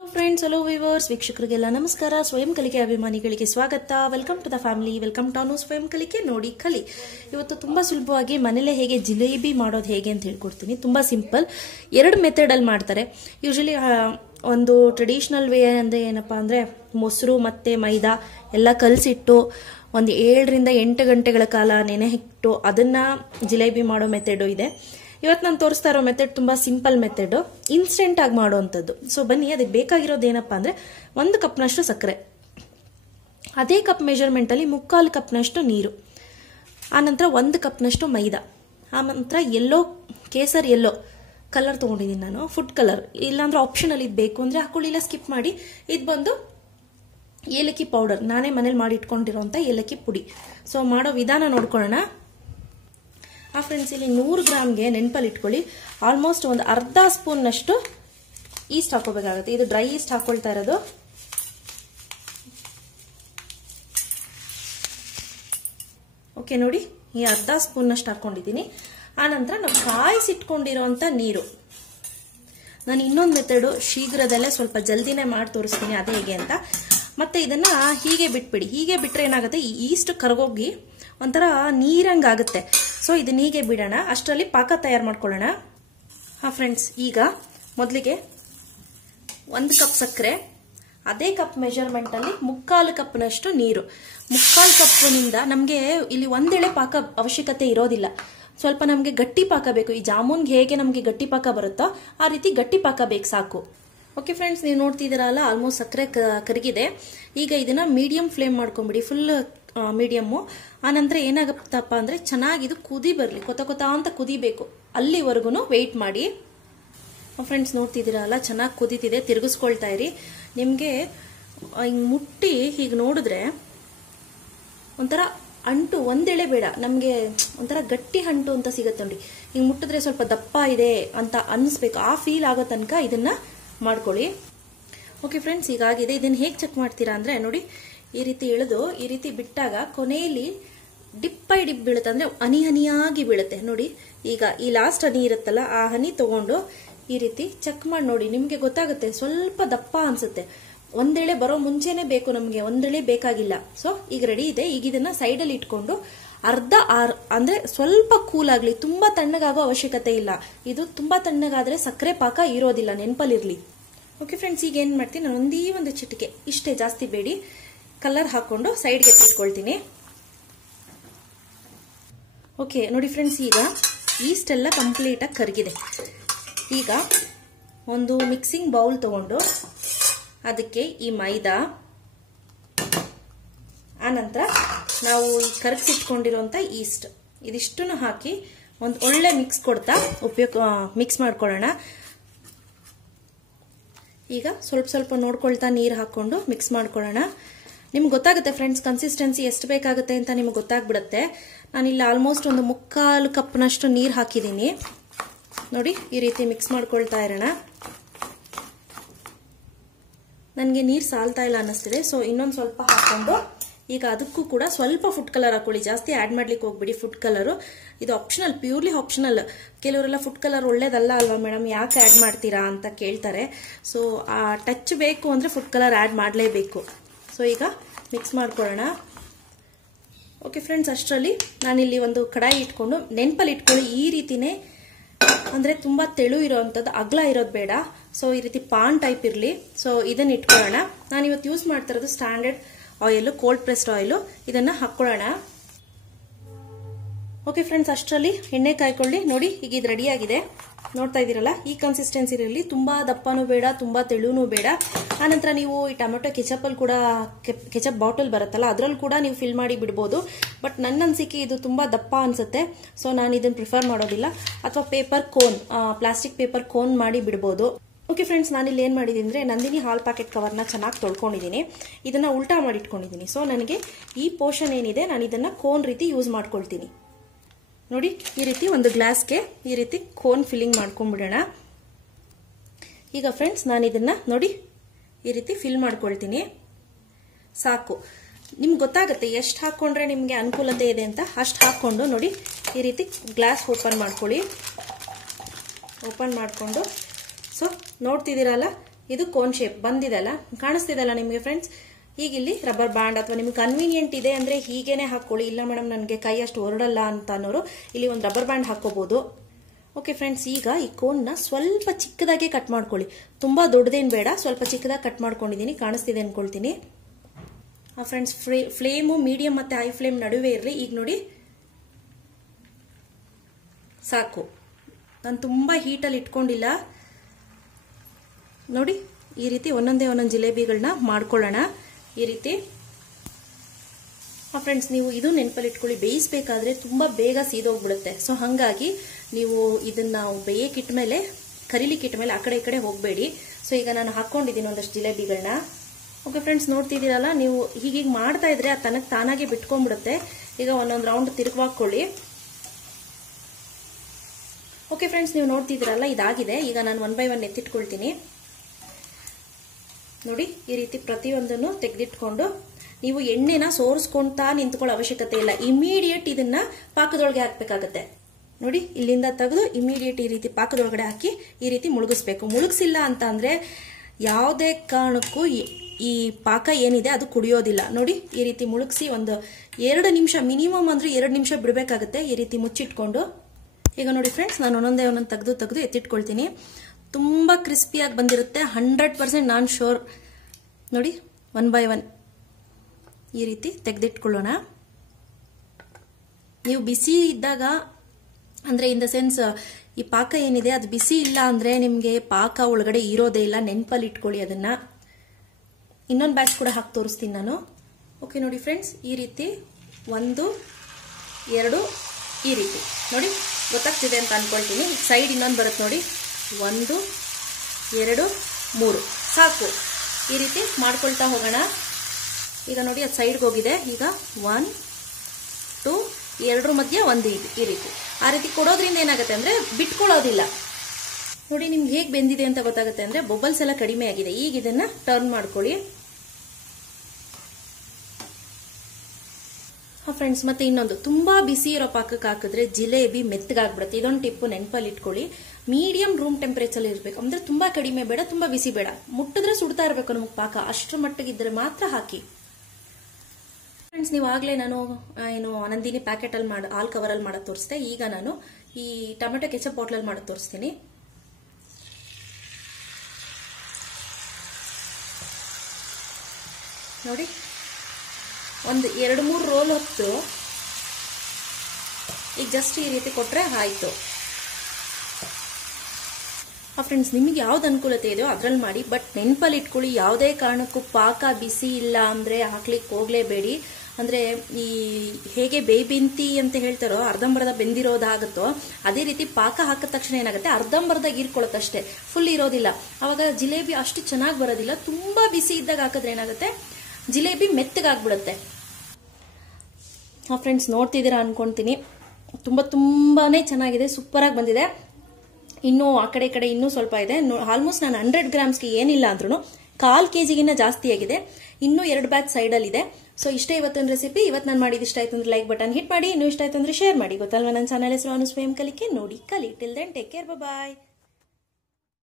Friends, hello viewers, ವೀಕ್ಷಕರಿಗೆಲ್ಲ ನಮಸ್ಕಾರ. ಸ್ವಯಂ ಕಲಿಕೆ ಅಭಿಮಾನಿಗಳಿಗೆ ಸ್ವಾಗತ. Welcome to the family, welcome to ಅನು ಸ್ವಯಂ ಕಲಿಕೆ. ನೋಡಿ ಕಲಿ. ಇವತ್ತು ತುಂಬಾ ಸುಲಭವಾಗಿ ಮನೇಲೆ ಹೇಗೆ ಜಿಲೇಬಿ ಮಾಡೋದು ಹೇಗೆ ಅಂತ ಹೇಳ್ಕೊಡ್ತೀನಿ. ತುಂಬಾ ಸಿಂಪಲ್. 2 ಮೆಥಡ್ ಅಲ್ಲಿ ಮಾಡ್ತಾರೆ. ಯೂಶಲಿ ಒಂದು ಟ್ರೆಡಿಷನಲ್ ವೇ ಅಂದ್ರೆ ಏನಪ್ಪಾ ಅಂದ್ರೆ ಮೊಸರು ಮತ್ತೆ ಮೈದಾ ಎಲ್ಲ ಕಲಸಿಟ್ಟು ಒಂದು 7 ರಿಂದ 8 ಗಂಟೆಗಳ ಕಾಲ ನೆನೆ ಇಟ್ಟು ಅದನ್ನ ಜಿಲೇಬಿ ಮಾಡೋ ಮೆಥಡ್ ಇದೆ. ಇವತ್ತು ನಾನು ತೋರಿಸ್ತಾ ಇರೋ ಮೆಥಡ್ ತುಂಬಾ ಸಿಂಪಲ್ ಮೆಥಡ್, ಇನ್ಸ್ಟೆಂಟ್ ಆಗಿ ಮಾಡುವಂಥದ್ದು. ಸೊ ಬನ್ನಿ, ಅದಕ್ಕೆ ಬೇಕಾಗಿರೋದು ಏನಪ್ಪಾ ಅಂದ್ರೆ 1 ಕಪ್ನಷ್ಟು ಸಕ್ಕರೆ, ಅದೇ ಕಪ್ ಮೆಜರ್ಮೆಂಟ್ ಅಲ್ಲಿ 3/4 ಕಪ್ನಷ್ಟು ನೀರು, ಆನಂತರ 1 ಕಪ್ನಷ್ಟು ಮೈದಾ, ಆನಂತರ ಕೇಸರ್ ಯೆಲ್ಲೋ ಕಲರ್ ತಗೊಂಡಿದ್ದೀನಿ ನಾನು, ಫುಡ್ ಕಲರ್. ಇಲ್ಲಾಂದ್ರೆ ಆಪ್ಷನಲ್ ಇದು ಬೇಕು ಅಂದ್ರೆ ಹಾಕೊಳ್ಳಿ, ಇಲ್ಲ ಸ್ಕಿಪ್ ಮಾಡಿ. ಇದು ಬಂದು ಏಲಕ್ಕಿ ಪೌಡರ್, ನಾನೇ ಮನೇಲಿ ಮಾಡಿ ಇಟ್ಕೊಂಡಿರೋಂಥ ಏಲಕ್ಕಿ ಪುಡಿ. ಸೊ ಮಾಡೋ ವಿಧಾನ ನೋಡ್ಕೊಳ್ಳೋಣ. ಫ್ರೆಂಡ್ಸ್, ಇಲ್ಲಿ 100 ಗ್ರಾಮ್ಗೆ ನೆನಪಲ್ಲಿ ಇಟ್ಕೊಳ್ಳಿ, ಆಲ್ಮೋಸ್ಟ್ ಒಂದು ಅರ್ಧ ಸ್ಪೂನ್ನಷ್ಟು ಈಸ್ಟ್ ಹಾಕೋಬೇಕಾಗುತ್ತೆ. ಇದು ಡ್ರೈ ಈಸ್ಟ್ ಹಾಕೊಳ್ತಾ ಇರೋದು. ಓಕೆ ನೋಡಿ, ಈ ಅರ್ಧ ಸ್ಪೂನ್ನಷ್ಟು ಹಾಕೊಂಡಿದ್ದೀನಿ. ಆನಂತರ ನಾವು ಕಾಯಿಸಿಟ್ಕೊಂಡಿರೋಂಥ ನೀರು. ನಾನು ಇನ್ನೊಂದು ಮೆಥಡು ಶೀಘ್ರದಲ್ಲೇ ಸ್ವಲ್ಪ ಜಲ್ದಿನೇ ಮಾಡಿ ತೋರಿಸ್ತೀನಿ, ಅದೇ ಹೇಗೆ ಅಂತ. ಮತ್ತೆ ಇದನ್ನ ಹೀಗೆ ಬಿಟ್ಬಿಡಿ. ಹೀಗೆ ಬಿಟ್ರೆ ಏನಾಗುತ್ತೆ, ಈ ಈಸ್ಟ್ ಕರಗೋಗಿ ಒಂಥರ ನೀರಂಗಾಗುತ್ತೆ. ಸೊ ಇದನ್ನ ಹೀಗೆ ಬಿಡೋಣ. ಅಷ್ಟರಲ್ಲಿ ಪಾಕ ತಯಾರು ಮಾಡ್ಕೊಳ್ಳೋಣ. ಫ್ರೆಂಡ್ಸ್, ಈಗ ಮೊದಲಿಗೆ 1 ಕಪ್ ಸಕ್ಕರೆ, ಅದೇ ಕಪ್ ಮೆಜರ್ಮೆಂಟ್ ಅಲ್ಲಿ 3/4 ಕಪ್ನಷ್ಟು ನೀರು. 3/4 ಕಪ್ನಿಂದ ನಮಗೆ ಇಲ್ಲಿ ಒಂದೆಳೆ ಪಾಕ ಅವಶ್ಯಕತೆ ಇರೋದಿಲ್ಲ. ಸ್ವಲ್ಪ ನಮಗೆ ಗಟ್ಟಿ ಪಾಕ ಬೇಕು. ಈ ಜಾಮೂನ್ಗೆ ಹೇಗೆ ನಮಗೆ ಗಟ್ಟಿ ಪಾಕ ಬರುತ್ತೋ ಆ ರೀತಿ ಗಟ್ಟಿ ಪಾಕ ಬೇಕು, ಸಾಕು. ಓಕೆ ಫ್ರೆಂಡ್ಸ್, ನೀವು ನೋಡ್ತಿದ್ದೀರಲ್ಲ, ಆಲ್ಮೋಸ್ಟ್ ಸಕ್ಕರೆ ಕರಗಿದೆ. ಈಗ ಇದನ್ನ ಮೀಡಿಯಂ ಫ್ಲೇಮ್ ಮಾಡ್ಕೊಂಬಿಡಿ, ಫುಲ್ ಮೀಡಿಯಮ್ಮು. ಆನಂತರ ಏನಾಗುತ್ತಪ್ಪ ಅಂದ್ರೆ ಚೆನ್ನಾಗಿ ಇದು ಕುದಿ ಬರಲಿ, ಕೊತ ಅಂತ ಕುದಿಬೇಕು. ಅಲ್ಲಿವರೆಗೂ ವೆಯ್ಟ್ ಮಾಡಿ. ಫ್ರೆಂಡ್ಸ್, ನೋಡ್ತಿದ್ದೀರಲ್ಲ, ಚೆನ್ನಾಗಿ ಕುದೀತಿದೆ. ತಿರುಗಿಸ್ಕೊಳ್ತಾ ಇರಿ. ನಿಮಗೆ ಹಿಂಗೆ ಮುಟ್ಟಿ ಹೀಗೆ ನೋಡಿದ್ರೆ ಒಂಥರ ಅಂಟು, ಒಂದೆಳೆ ಬೇಡ, ನಮಗೆ ಒಂಥರ ಗಟ್ಟಿ ಅಂಟು ಅಂತ ಸಿಗುತ್ತೆ ನೋಡಿ. ಹಿಂಗೆ ಮುಟ್ಟಿದ್ರೆ ಸ್ವಲ್ಪ ದಪ್ಪ ಇದೆ ಅಂತ ಅನಿಸ್ಬೇಕು. ಆ ಫೀಲ್ ಆಗೋ ತನಕ ಇದನ್ನ ಮಾಡ್ಕೊಳ್ಳಿ. ಓಕೆ ಫ್ರೆಂಡ್ಸ್, ಹೀಗಾಗಿದೆ. ಇದನ್ನ ಹೇಗೆ ಚೆಕ್ ಮಾಡ್ತೀರಾ ಅಂದ್ರೆ ನೋಡಿ, ಈ ರೀತಿ ಎಳೆದು ಈ ರೀತಿ ಬಿಟ್ಟಾಗ ಕೊನೆಯಲ್ಲಿ ಡಿಪ್ ಬೈ ಡಿಪ್ ಬೀಳುತ್ತೆ, ಅಂದ್ರೆ ಹನಿ ಹನಿಯಾಗಿ ಬೀಳುತ್ತೆ ನೋಡಿ. ಈಗ ಈ ಲಾಸ್ಟ್ ಹನಿ ಇರುತ್ತಲ್ಲ, ಆ ಹನಿ ತಗೊಂಡು ಈ ರೀತಿ ಚೆಕ್ ಮಾಡಿ ನೋಡಿ, ನಿಮ್ಗೆ ಗೊತ್ತಾಗುತ್ತೆ. ಸ್ವಲ್ಪ ದಪ್ಪ ಅನ್ಸುತ್ತೆ. ಒಂದೆಳೆ ಬರೋ ಮುಂಚೆನೆ ಬೇಕು ನಮ್ಗೆ, ಒಂದೆಳೆ ಬೇಕಾಗಿಲ್ಲ. ಸೊ ಈಗ ರೆಡಿ ಇದೆ. ಈಗ ಇದನ್ನ ಸೈಡ್ ಅಲ್ಲಿ ಇಟ್ಕೊಂಡು ಅಂದ್ರೆ ಸ್ವಲ್ಪ ಕೂಲ್ ಆಗ್ಲಿ, ತುಂಬಾ ತಣ್ಣಗಾಗೋ ಅವಶ್ಯಕತೆ ಇಲ್ಲ. ಇದು ತುಂಬಾ ತಣ್ಣಗಾದ್ರೆ ಸಕ್ಕರೆ ಪಾಕ ಇರೋದಿಲ್ಲ, ನೆನಪಲ್ಲಿರ್ಲಿ. ಓಕೆ ಫ್ರೆಂಡ್ಸ್, ಈಗ ಏನ್ ಮಾಡ್ತೀನಿ, ನಾನು ಒಂದು ಚಿಟಿಕೆ, ಇಷ್ಟೇ, ಜಾಸ್ತಿ ಬೇಡಿ, ಕಲರ್ ಹಾಕೊಂಡು ಸೈಡ್ಗೆ ಇಟ್ಕೊಳ್ತೀನಿ. ಓಕೆ ನೋಡಿ ಫ್ರೆಂಡ್ಸ್, ಈಗ ಈಸ್ಟ್ ಎಲ್ಲ ಕಂಪ್ಲೀಟ್ ಆಗಿ ಕರಗಿದೆ. ಈಗ ಒಂದು ಮಿಕ್ಸಿಂಗ್ ಬೌಲ್ ತಗೊಂಡು ಅದಕ್ಕೆ ಈ ಮೈದಾ, ಆನಂತರ ನಾವು ಕರಗಿಸಿಟ್ಕೊಂಡಿರುವಂತ ಈಸ್ಟ್, ಇದಿಷ್ಟನ್ನು ಹಾಕಿ ಒಂದು ಒಳ್ಳೆ ಮಿಕ್ಸ್ ಕೊಡ್ತಾ ಮಿಕ್ಸ್ ಮಾಡ್ಕೊಳ್ಳೋಣ. ಈಗ ಸ್ವಲ್ಪ ನೋಡ್ಕೊಳ್ತಾ ನೀರು ಹಾಕೊಂಡು ಮಿಕ್ಸ್ ಮಾಡ್ಕೊಳ್ಳೋಣ. ನಿಮ್ಗೆ ಗೊತ್ತಾಗುತ್ತೆ ಫ್ರೆಂಡ್ಸ್, ಕನ್ಸಿಸ್ಟೆನ್ಸಿ ಎಷ್ಟು ಬೇಕಾಗುತ್ತೆ ಅಂತ ನಿಮ್ಗೆ ಗೊತ್ತಾಗ್ಬಿಡುತ್ತೆ. ನಾನಿಲ್ಲಿ ಆಲ್ಮೋಸ್ಟ್ ಒಂದು 3/4 ಕಪ್ನಷ್ಟು ನೀರು ಹಾಕಿದ್ದೀನಿ ನೋಡಿ. ಈ ರೀತಿ ಮಿಕ್ಸ್ ಮಾಡ್ಕೊಳ್ತಾ ಇರೋಣ. ನನಗೆ ನೀರು ಸಾಲ್ತಾ ಇಲ್ಲ ಅನ್ನಿಸ್ತಿದೆ. ಸೊ ಇನ್ನೊಂದು ಸ್ವಲ್ಪ ಹಾಕೊಂಡು ಈಗ ಅದಕ್ಕೂ ಕೂಡ ಸ್ವಲ್ಪ ಫುಡ್ ಕಲರ್ ಹಾಕೊಳ್ಳಿ. ಜಾಸ್ತಿ ಆಡ್ ಮಾಡ್ಲಿಕ್ಕೆ ಹೋಗ್ಬಿಡಿ. ಫುಡ್ ಕಲರು ಇದು ಆಪ್ಷನಲ್, ಪ್ಯೂರ್ಲಿ ಆಪ್ಷನಲ್. ಕೆಲವರೆಲ್ಲ ಫುಡ್ ಕಲರ್ ಒಳ್ಳೇದಲ್ಲ ಅಲ್ವಾ ಮೇಡಮ್, ಯಾಕೆ ಆಡ್ ಮಾಡ್ತೀರಾ ಅಂತ ಕೇಳ್ತಾರೆ. ಸೊ ಆ ಟಚ್ ಬೇಕು ಅಂದ್ರೆ ಫುಡ್ ಕಲರ್ ಆಡ್ ಮಾಡಲೇಬೇಕು. ಸೊ ಈಗ ಮಿಕ್ಸ್ ಮಾಡ್ಕೊಳ್ಳೋಣ. ಓಕೆ ಫ್ರೆಂಡ್ಸ್, ಅಷ್ಟರಲ್ಲಿ ನಾನಿಲ್ಲಿ ಒಂದು ಕಡಾಯಿ ಇಟ್ಕೊಂಡು, ನೆನಪಲ್ಲಿ ಇಟ್ಕೊಳ್ಳಿ, ಈ ರೀತಿನೇ, ಅಂದ್ರೆ ತುಂಬಾ ತೆಳು ಇರೋವಂಥದ್ದು, ಅಗ್ಲ ಇರೋದು ಬೇಡ. ಸೊ ಈ ರೀತಿ ಪಾನ್ ಟೈಪ್ ಇರಲಿ. ಸೊ ಇದನ್ನ ಇಟ್ಕೊಳ್ಳೋಣ. ನಾನು ಇವತ್ತು ಯೂಸ್ ಮಾಡ್ತಾ ಇರೋದು standard oil, cold pressed oil. ಇದನ್ನ ಹಾಕೊಳ್ಳೋಣ. ಓಕೆ ಫ್ರೆಂಡ್ಸ್, ಅಷ್ಟರಲ್ಲಿ ಎಣ್ಣೆ ಕಾಯ್ಕೊಳ್ಳಿ. ನೋಡಿ, ಈಗ ಇದು ರೆಡಿ ಆಗಿದೆ. ನೋಡ್ತಾ ಇದ್ದೀರಲ್ಲ, ಈ ಕನ್ಸಿಸ್ಟೆನ್ಸಿ ಇರಲಿ. ತುಂಬಾ ದಪ್ಪನೂ ಬೇಡ, ತುಂಬಾ ತೆಳುನೂ ಬೇಡ. ಆನಂತರ ನೀವು ಈ ಟೊಮೆಟೊ ಕೆಚಪ್ ಅಲ್ಲಿ ಕೂಡ, ಕೆಚಪ್ ಬಾಟಲ್ ಬರುತ್ತಲ್ಲ, ಅದ್ರಲ್ಲಿ ಕೂಡ ನೀವು ಫಿಲ್ ಮಾಡಿ ಬಿಡ್ಬೋದು. ಬಟ್ ನನ್ನ ಅನಿಸಿಕೆ ಇದು ತುಂಬಾ ದಪ್ಪ ಅನ್ಸುತ್ತೆ. ಸೊ ನಾನು ಇದನ್ನ ಪ್ರಿಫರ್ ಮಾಡೋದಿಲ್ಲ. ಅಥವಾ paper cone, plastic paper cone ಮಾಡಿ ಬಿಡ್ಬೋದು. ಓಕೆ ಫ್ರೆಂಡ್ಸ್, ನಾನಿಲ್ಲಿ ಏನ್ ಮಾಡಿದೀನಿ ಅಂದ್ರೆ ನಂದಿನಿ ಹಾಲ್ ಪ್ಯಾಕೆಟ್ ಕವರ್ನ ಚೆನ್ನಾಗಿ ತೊಳ್ಕೊಂಡಿದ್ದೀನಿ. ಇದನ್ನ ಉಲ್ಟಾ ಮಾಡಿ ಇಟ್ಕೊಂಡಿದ್ದೀನಿ. ಸೊ ನನಗೆ ಈ ಪೋರ್ಷನ್ ಏನಿದೆ, ನಾನು ಇದನ್ನ ಕೋನ್ ರೀತಿ ಯೂಸ್ ಮಾಡ್ಕೊಳ್ತೀನಿ. ನೋಡಿ, ಈ ರೀತಿ ಒಂದು ಗ್ಲಾಸ್ಗೆ ಈ ರೀತಿ ಕೋನ್ ಫಿಲ್ಲಿಂಗ್ ಮಾಡ್ಕೊಂಡ್ಬಿಡೋಣ. ಈಗ ಫ್ರೆಂಡ್ಸ್, ನಾನು ಇದನ್ನ ನೋಡಿ ಈ ರೀತಿ ಫಿಲ್ ಮಾಡ್ಕೊಳ್ತೀನಿ. ಸಾಕು. ನಿಮ್ಗೆ ಗೊತ್ತಾಗುತ್ತೆ ಎಷ್ಟು ಹಾಕೊಂಡ್ರೆ ನಿಮ್ಗೆ ಅನುಕೂಲತೆ ಇದೆ ಅಂತ. ಅಷ್ಟು ಹಾಕೊಂಡು ನೋಡಿ, ಈ ರೀತಿ ಗ್ಲಾಸ್ ಓಪನ್ ಮಾಡ್ಕೊಳ್ಳಿ. ಓಪನ್ ಮಾಡಿಕೊಂಡು ಸೊ ನೋಡ್ತಿದ್ದೀರಲ್ಲ, ಇದು ಕೋನ್ ಶೇಪ್ ಬಂದಿದೆಲ್ಲ, ಕಾಣಿಸ್ತಿದೆಲ್ಲ ನಿಮಗೆ ಫ್ರೆಂಡ್ಸ್. ಈಗ ಇಲ್ಲಿ ರಬ್ಬರ್ ಬ್ಯಾಂಡ್ ಅಥವಾ ನಿಮ್ಗೆ ಕನ್ವೀನಿಯಂಟ್ ಇದೆ ಅಂದ್ರೆ ಹೀಗೇನೆ ಹಾಕೊಳ್ಳಿ. ಇಲ್ಲ ಮೇಡಮ್ ನನಗೆ ಕೈ ಅಷ್ಟು ಹೊರಡಲ್ಲ ಅಂತ ಅನ್ನೋರು ಇಲ್ಲಿ ಒಂದು ರಬ್ಬರ್ ಬ್ಯಾಂಡ್ ಹಾಕೋಬಹುದು. ಓಕೆ ಫ್ರೆಂಡ್ಸ್, ಈಗ ಈ ಕೋನ್ನ ಸ್ವಲ್ಪ ಚಿಕ್ಕದಾಗಿ ಕಟ್ ಮಾಡ್ಕೊಳ್ಳಿ. ತುಂಬಾ ದೊಡ್ಡದೇನು ಬೇಡ, ಸ್ವಲ್ಪ ಚಿಕ್ಕದಾಗಿ ಕಟ್ ಮಾಡ್ಕೊಂಡಿದ್ದೀನಿ, ಕಾಣಿಸ್ತಿದೆ ಅನ್ಕೊಳ್ತೀನಿ. ಫ್ರೆಂಡ್ಸ್, ಫ್ಲೇಮು ಮೀಡಿಯಂ ಮತ್ತೆ ಹೈ ಫ್ಲೇಮ್ ನಡುವೆ ಇರಲಿ. ಈಗ ನೋಡಿ ಸಾಕು, ನಾನು ತುಂಬಾ ಹೀಟಲ್ಲಿ ಇಟ್ಕೊಂಡಿಲ್ಲ. ನೋಡಿ ಈ ರೀತಿ ಒಂದೊಂದೇ ಒಂದೊಂದು ಜಿಲೇಬಿಗಳನ್ನ ಮಾಡ್ಕೊಳ್ಳೋಣ ಈ ರೀತಿ. ಫ್ರೆಂಡ್ಸ್, ನೀವು ಇದು ನೆನಪಲ್ಲಿ ಇಟ್ಕೊಳ್ಳಿ, ಬೇಯಿಸಬೇಕಾದ್ರೆ ತುಂಬಾ ಬೇಗ ಸೀದೋಗ್ಬಿಡುತ್ತೆ. ಸೊ ಹಾಗಾಗಿ ನೀವು ಇದನ್ನ ಬೇಯಕ್ಕಿಟ್ಮೇಲೆ ಕರಿಲಿಕ್ಕಿಟ್ಮೇಲೆ ಆ ಕಡೆ ಈ ಕಡೆ ಹೋಗಬೇಡಿ. ಸೊ ಈಗ ನಾನು ಹಾಕೊಂಡಿದ್ದೀನಿ ಒಂದಷ್ಟು ಜಿಲೇಬಿಗಳನ್ನ. ಓಕೆ ಫ್ರೆಂಡ್ಸ್, ನೋಡ್ತಿದ್ದೀರಲ್ಲ, ನೀವು ಹೀಗೀಗ ಮಾಡ್ತಾ ಇದ್ರೆ ಅದು ತನಗೆ ತಾನಾಗೆ ಬಿಟ್ಕೊಂಡ್ಬಿಡುತ್ತೆ. ಈಗ ಒಂದೊಂದು ರೌಂಡ್ ತಿರುಗ್ವಾಕೊಳ್ಳಿ. ಓಕೆ ಫ್ರೆಂಡ್ಸ್, ನೀವು ನೋಡ್ತಿದ್ದೀರಲ್ಲ, ಇದಾಗಿದೆ. ಈಗ ನಾನು 1 by 1 ಎತ್ತಿಟ್ಕೊಳ್ತೀನಿ. ನೋಡಿ ಈ ರೀತಿ ಪ್ರತಿಯೊಂದನ್ನು ತೆಗೆದಿಟ್ಕೊಂಡು ನೀವು ಎಣ್ಣೆನ ಸೋರಿಸ್ಕೊಂತಾ ನಿಂತ್ಕೊಳ್ಳೋ ಅವಶ್ಯಕತೆ ಇಲ್ಲ. ಇಮಿಡಿಯೇಟ್ ಇದನ್ನ ಪಾಕದೊಳಗೆ ಹಾಕ್ಬೇಕಾಗತ್ತೆ. ನೋಡಿ ಇಲ್ಲಿಂದ ತೆಗೆದು ಇಮಿಡಿಯೇಟ್ ಈ ರೀತಿ ಪಾಕದೊಳಗಡೆ ಹಾಕಿ ಈ ರೀತಿ ಮುಳುಗಿಸ್ಬೇಕು. ಮುಳುಗಿಸಿಲ್ಲ ಅಂತ ಅಂದ್ರೆ ಯಾವುದೇ ಕಾರಣಕ್ಕೂ ಈ ಪಾಕ ಏನಿದೆ ಅದು ಕುಡಿಯೋದಿಲ್ಲ. ನೋಡಿ ಈ ರೀತಿ ಮುಳುಗಿಸಿ ಒಂದು 2 ನಿಮಿಷ, ಮಿನಿಮಮ್ ಅಂದ್ರೆ 2 ನಿಮಿಷ ಬಿಡಬೇಕಾಗುತ್ತೆ ಈ ರೀತಿ ಮುಚ್ಚಿಟ್ಕೊಂಡು. ಈಗ ನೋಡಿ ಫ್ರೆಂಡ್ಸ್, ನಾನು ಒಂದೊಂದೇ ಒಂದೊಂದು ತೆಗೆದು ಎತ್ತಿಟ್ಕೊಳ್ತೀನಿ. ತುಂಬಾ ಕ್ರಿಸ್ಪಿಯಾಗಿ ಬಂದಿರುತ್ತೆ, 100% ನಾನ್ ಶೋರ್. ನೋಡಿ 1 by 1 ಈ ರೀತಿ ತೆಗೆದಿಟ್ಕೊಳ್ಳೋಣ. ನೀವು ಬಿಸಿ ಇದ್ದಾಗ ಅಂದ್ರೆ ಇನ್ ದ ಸೆನ್ಸ್ ಈ ಪಾಕ ಏನಿದೆ ಅದು ಬಿಸಿ ಇಲ್ಲ ಅಂದ್ರೆ ನಿಮ್ಗೆ ಪಾಕ ಒಳಗಡೆ ಇರೋದೇ ಇಲ್ಲ, ನೆನಪಲ್ಲಿ ಇಟ್ಕೊಳ್ಳಿ ಅದನ್ನ. ಇನ್ನೊಂದು ಬ್ಯಾಚ್ ಕೂಡ ಹಾಕಿ ತೋರಿಸ್ತೀನಿ ನಾನು. ಓಕೆ ನೋಡಿ ಫ್ರೆಂಡ್ಸ್, ಈ ರೀತಿ 1 2 ಈ ರೀತಿ ನೋಡಿ ಗೊತ್ತಾಗ್ತಿದೆ ಅಂತ ಅನ್ಕೊಳ್ತೀನಿ. ಸೈಡ್ ಇನ್ನೊಂದು ಬರುತ್ತೆ ನೋಡಿ, 1 2 3 ಸಾಕು. ಈ ರೀತಿ ಮಾಡ್ಕೊಳ್ತಾ ಹೋಗೋಣ. ಈಗ ನೋಡಿ ಅದು ಸೈಡ್ಗೆ ಹೋಗಿದೆ. ಈಗ 1 2 2 ಮಧ್ಯೆ 1 ಈ ರೀತಿ ಆ ರೀತಿ ಕೊಡೋದ್ರಿಂದ ಏನಾಗುತ್ತೆ ಅಂದ್ರೆ ಬಿಟ್ಕೊಳ್ಳೋದಿಲ್ಲ. ನೋಡಿ ನಿಮ್ಗೆ ಹೇಗೆ ಬೆಂದಿದೆ ಅಂತ ಗೊತ್ತಾಗುತ್ತೆ ಅಂದ್ರೆ ಬಬಲ್ಸ್ ಎಲ್ಲ ಕಡಿಮೆ ಆಗಿದೆ. ಈಗ ಇದನ್ನ ಟರ್ನ್ ಮಾಡ್ಕೊಳ್ಳಿ. ಫ್ರೆಂಡ್ಸ್, ಮತ್ತೆ ಇನ್ನೊಂದು, ತುಂಬಾ ಬಿಸಿ ಇರೋ ಪಾಕಕ್ಕೆ ಹಾಕಿದ್ರೆ ಜಿಲೇಬಿ ಮೆತ್ತಗಾಗ್ಬಿಡುತ್ತೆ. ಇದೊಂದು ಟಿಪ್ಪು ನೆನಪಲ್ಲಿ ಇಟ್ಕೊಳ್ಳಿ. ಮೀಡಿಯಂ ರೂಮ್ ಟೆಂಪರೇಚರ್ ಇರಬೇಕು, ಅಂದ್ರೆ ತುಂಬಾ ಕಡಿಮೆ ಬೇಡ, ತುಂಬಾ ಬಿಸಿ ಬೇಡ. ಮುಟ್ಟಿದ್ರೆ ಸುಡ್ತಾ ಇರಬೇಕು ನಮಗೆ ಪಾಕ, ಅಷ್ಟರ ಮಟ್ಟಿಗಿದ್ರೆ ಮಾತ್ರ ಹಾಕಿ. ಫ್ರೆಂಡ್ಸ್, ನೀವು ಆಗ್ಲೇ ನಾನು ನಂದಿನಿ ಪ್ಯಾಕೆಟ್ ಅಲ್ಲಿ ಹಾಲ್ ಕವರ್ ಅಲ್ಲಿ ಮಾಡೋದು ತೋರಿಸಿದೆ. ಈಗ ನಾನು ಈ ಟೊಮೆಟೊ ಕೆಚಪ್ ಬಾಟಲ್ ಅಲ್ಲಿ ಮಾಡೋದು ತೋರಿಸ್ತೀನಿ. ನೋಡಿ ಒಂದು 2-3 ರೋಲ್ ಹೊತ್ತು ಈಗ ಜಸ್ಟ್ ಈ ರೀತಿ ಕೊಟ್ರೆ ಆಯ್ತು. ಫ್ರೆಂಡ್ಸ್, ನಿಮಗೆ ಯಾವ್ದು ಅನುಕೂಲತೆ ಇದೆಯೋ ಅದ್ರಲ್ಲಿ ಮಾಡಿ, ಬಟ್ ನೆನಪಲ್ಲಿ ಇಟ್ಕೊಳ್ಳಿ, ಯಾವುದೇ ಕಾರಣಕ್ಕೂ ಪಾಕ ಬಿಸಿ ಇಲ್ಲ ಅಂದ್ರೆ ಹಾಕ್ಲಿಕ್ಕೆ ಹೋಗ್ಲೇಬೇಡಿ. ಅಂದ್ರೆ ಈ ಹೇಗೆ ಬೇಬಿಂತಿ ಅಂತ ಹೇಳ್ತಾರೋ ಅರ್ಧಂಬರ್ಧ ಬೆಂದಿರೋದಾಗುತ್ತೋ ಅದೇ ರೀತಿ ಪಾಕ ಹಾಕಿದ ತಕ್ಷಣ ಏನಾಗುತ್ತೆ, ಅರ್ಧಂಬರ್ಧ ಹೀರ್ಕೊಳ್ಳುತ್ತಷ್ಟೇ, ಫುಲ್ ಇರೋದಿಲ್ಲ. ಅವಾಗ ಜಿಲೇಬಿ ಅಷ್ಟು ಚೆನ್ನಾಗಿ ಬರೋದಿಲ್ಲ. ತುಂಬಾ ಬಿಸಿ ಇದ್ದಾಗ ಹಾಕಿದ್ರೆ ಏನಾಗುತ್ತೆ, ಜಿಲೇಬಿ ಮೆತ್ತಗಾಗ್ಬಿಡುತ್ತೆ. ಫ್ರೆಂಡ್ಸ್, ನೋಡ್ತಿದ್ದೀರಾ ಅನ್ಕೊಂತೀನಿ, ತುಂಬಾನೇ ಚೆನ್ನಾಗಿದೆ, ಸೂಪರ್ ಆಗಿ ಬಂದಿದೆ. ಇನ್ನೂ ಆ ಕಡೆ ಈ ಕಡೆ ಇನ್ನೂ ಸ್ವಲ್ಪ ಇದೆ. ಆಲ್ಮೋಸ್ಟ್ ನಾನು 100 ಗ್ರಾಮ್ಸ್ಗೆ ಏನಿಲ್ಲ ಅಂದ್ರೂ 1/4 kg ಜಾಸ್ತಿ ಆಗಿದೆ. ಇನ್ನೂ 2 ಬ್ಯಾಚ್ ಸೈಡ್ ಅಲ್ಲಿ ಇದೆ. ಸೊ ಇಷ್ಟೇ ಇವತ್ತೊಂದು ರೆಸಿಪಿ. ಇವತ್ತು ನಾನು ಮಾಡಿದ ಇಷ್ಟ ಆಯ್ತು ಅಂದ್ರೆ ಲೈಕ್ ಬಟನ್ ಹಿಟ್ ಮಾಡಿ, ಇನ್ನೂ ಇಷ್ಟ ಆಯ್ತು ಅಂದ್ರೆ ಶೇರ್ ಮಾಡಿ. ಗೊತ್ತಲ್ವಾ ನನ್ನ ಚಾನಲ್ ಹೆಸರು ಅನು ಸ್ವಯಂ ಕಲಿಕೆ, ನೋಡಿ ಕಲಿ. ಟಿಲ್ ದೆನ್ ಟೇಕ್ ಕೇರ್, ಬಾಯ್.